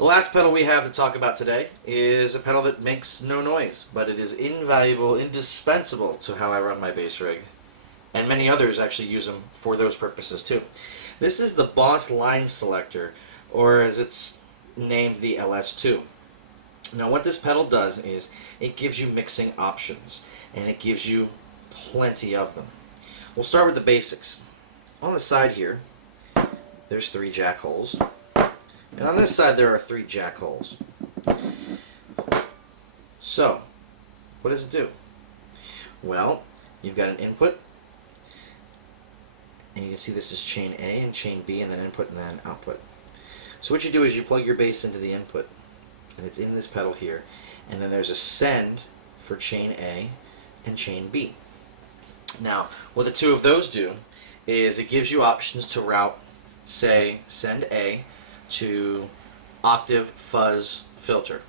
The last pedal we have to talk about today is a pedal that makes no noise, but it is invaluable, indispensable to how I run my bass rig. And many others actually use them for those purposes too. This is the Boss Line Selector, or as it's named, the LS-2. Now what this pedal does is it gives you mixing options, and it gives you plenty of them. We'll start with the basics. On the side here, there's 3 jack holes. And on this side there are 3 jack holes. So, what does it do? Well, you've got an input, and you can see this is chain A and chain B, and then input and then output. So what you do is you plug your bass into the input, and it's in this pedal here, and then there's a send for chain A and chain B. Now, what the 2 of those do is it gives you options to route, say, send A to octave fuzz filter,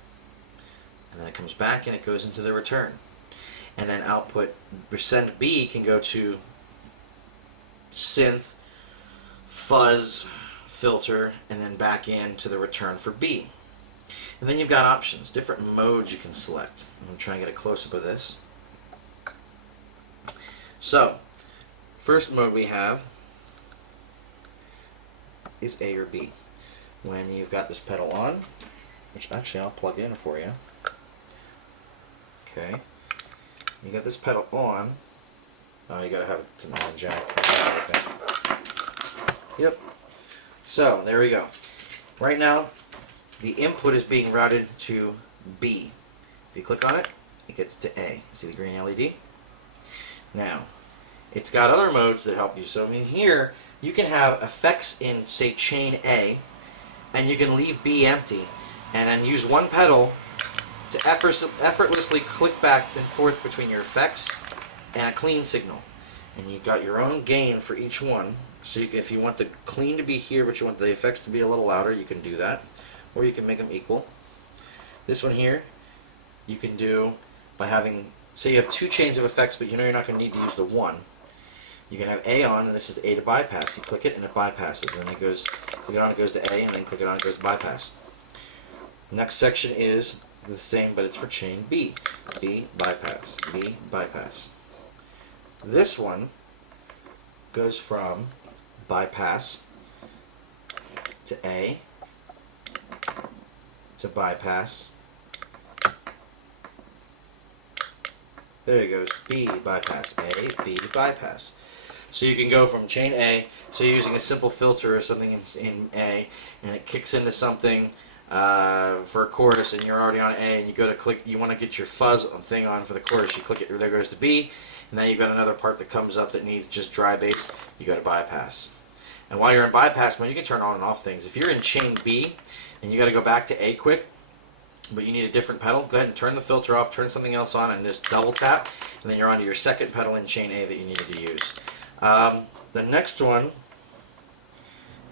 and then it comes back and it goes into the return, and then output send B can go to synth fuzz filter, and then back into the return for B. And then you've got options, different modes you can select. I'm going to try and get a close-up of this. So, first mode we have is A or B. When you've got this pedal on, which actually I'll plug in for you. Okay. You got this pedal on. Oh, you gotta have it on jack. Okay. Yep. So, there we go. Right now, the input is being routed to B. If you click on it, it gets to A. See the green LED? Now, it's got other modes that help you. So, I mean, here, you can have effects in, say, chain A, and you can leave B empty, and then use one pedal to effortlessly click back and forth between your effects and a clean signal. And you've got your own gain for each one. So you can, if you want the clean to be here, but you want the effects to be a little louder, you can do that. Or you can make them equal. This one here, you can do by having, say you have 2 chains of effects, but you know you're not going to need to use the one. You can have A on, and this is A to bypass. You click it, and it bypasses. And then it goes, click it on, it goes to A, and then click it on, it goes to bypass. Next section is the same, but it's for chain B. B, bypass. B, bypass. This one goes from bypass to A to bypass. There it goes. B, bypass. A, B, bypass. So you can go from chain A, so you're using a simple filter or something in A, and it kicks into something for a chorus, and you're already on A, and you go to click, you want to get your fuzz thing on for the chorus, you click it, there goes to B, and then you've got another part that comes up that needs just dry bass, you go to bypass. And while you're in bypass mode, you can turn on and off things. If you're in chain B, and you got to go back to A quick, but you need a different pedal, go ahead and turn the filter off, turn something else on, and just double tap, and then you're onto your second pedal in chain A that you needed to use. The next one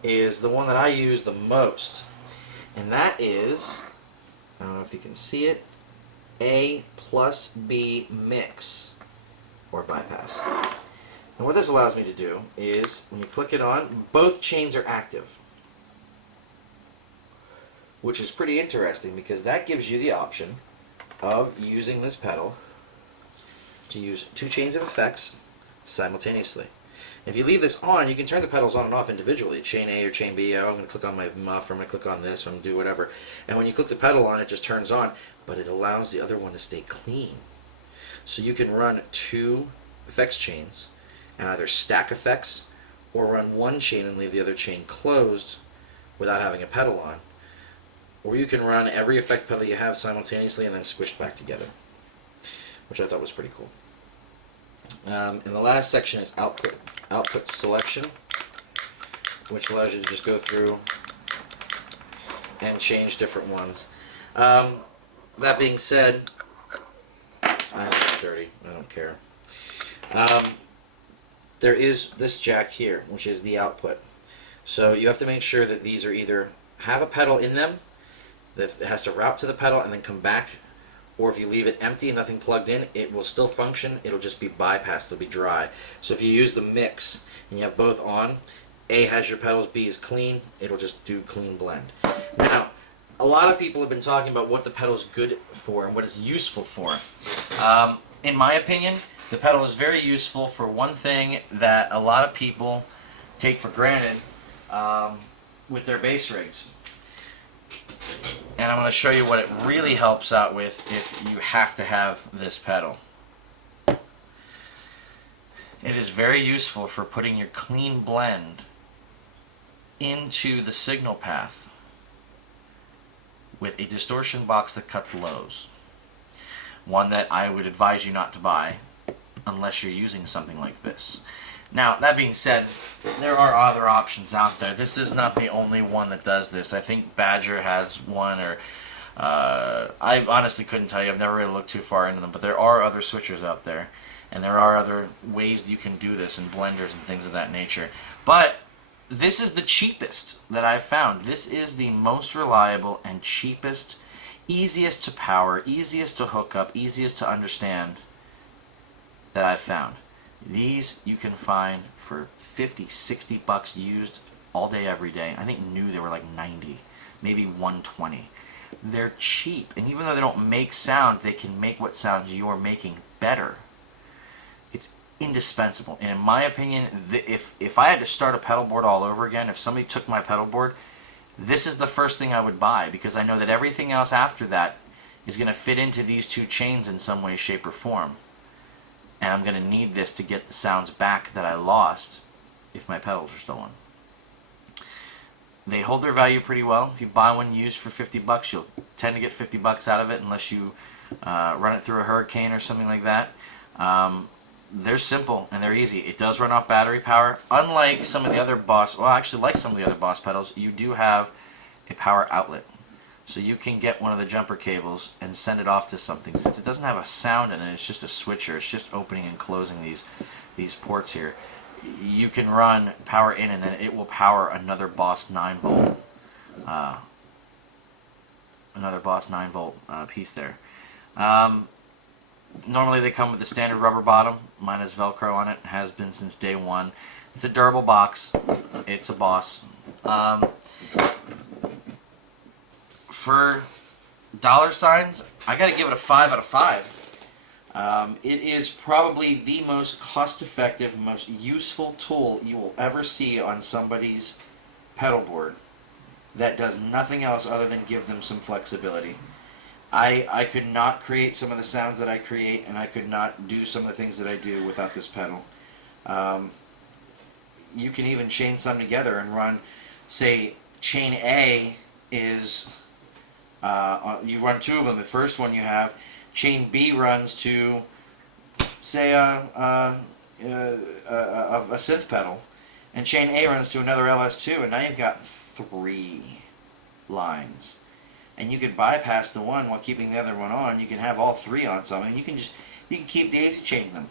is the one that I use the most, and that is, I don't know if you can see it, A plus B mix, or bypass. And what this allows me to do is, when you click it on, both chains are active, which is pretty interesting because that gives you the option of using this pedal to use 2 chains of effects simultaneously. If you leave this on, you can turn the pedals on and off individually. Chain A or chain B, oh, I'm going to click on my muff, or I'm going to click on this, or I'm going to do whatever. And when you click the pedal on, it just turns on, but it allows the other one to stay clean. So you can run 2 effects chains and either stack effects or run one chain and leave the other chain closed without having a pedal on. Or you can run every effect pedal you have simultaneously and then squish back together, which I thought was pretty cool. And the last section is output selection, which allows you to just go through and change different ones. That being said, I know it's dirty, I don't care. There is this jack here, which is the output. So you have to make sure that these are either have a pedal in them, that it has to route to the pedal and then come back, or if you leave it empty and nothing plugged in, it will still function, it'll just be bypassed, it'll be dry. So if you use the mix and you have both on, A has your pedals, B is clean, it'll just do clean blend. Now, a lot of people have been talking about what the pedal is good for and what it's useful for. In my opinion, the pedal is very useful for one thing that a lot of people take for granted with their bass rigs. And I'm going to show you what it really helps out with if you have to have this pedal. It is very useful for putting your clean blend into the signal path with a distortion box that cuts lows. One that I would advise you not to buy unless you're using something like this. Now, that being said, there are other options out there. This is not the only one that does this. I think Badger has one, or I honestly couldn't tell you. I've never really looked too far into them, but there are other switchers out there, and there are other ways you can do this, and blenders and things of that nature. But this is the cheapest that I've found. This is the most reliable and cheapest, easiest to power, easiest to hook up, easiest to understand that I've found. These you can find for 50, 60 bucks used all day, every day. I think new they were like 90, maybe 120. They're cheap, and even though they don't make sound, they can make what sounds you're making better. It's indispensable. And in my opinion, if I had to start a pedal board all over again, if somebody took my pedal board, this is the first thing I would buy, because I know that everything else after that is going to fit into these two chains in some way, shape, or form. And I'm going to need this to get the sounds back that I lost if my pedals are stolen. They hold their value pretty well. If you buy one used for 50 bucks, you'll tend to get 50 bucks out of it unless you run it through a hurricane or something like that. They're simple and they're easy. It does run off battery power. Unlike some of the other Boss, well, actually like some of the other Boss pedals, you do have a power outlet. So you can get one of the jumper cables and send it off to something. Since it doesn't have a sound in it, it's just a switcher. It's just opening and closing these ports here. You can run power in, and then it will power another Boss 9-volt, piece there. Normally they come with the standard rubber bottom. Mine has Velcro on it. Has been since day one. It's a durable box. It's a Boss. For dollar signs, I got to give it a 5 out of 5. It is probably the most cost-effective, most useful tool you will ever see on somebody's pedal board that does nothing else other than give them some flexibility. I could not create some of the sounds that I create, and I could not do some of the things that I do without this pedal. You can even chain some together and run, say, chain A is... you run two of them. The first one you have, chain B runs to, say, a synth pedal, and chain A runs to another LS-2, and now you've got 3 lines. And you could bypass the one while keeping the other one on. You can have all 3 on something. You can keep daisy chaining them.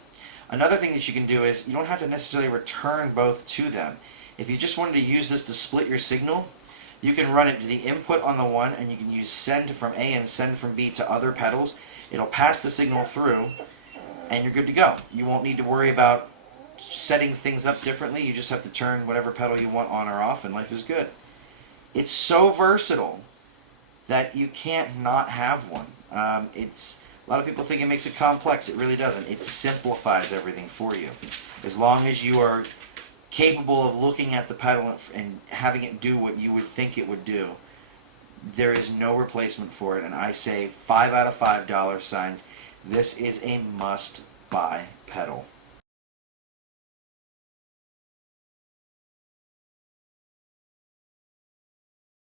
Another thing that you can do is you don't have to necessarily return both to them. If you just wanted to use this to split your signal, you can run it to the input on the one, and you can use send from A and send from B to other pedals. It'll pass the signal through, and you're good to go. You won't need to worry about setting things up differently. You just have to turn whatever pedal you want on or off, and life is good. It's so versatile that you can't not have one. A lot of people think it makes it complex. It really doesn't. It simplifies everything for you. As long as you are capable of looking at the pedal and having it do what you would think it would do, there is no replacement for it. And I say 5 out of 5 dollar signs. This is a must-buy pedal.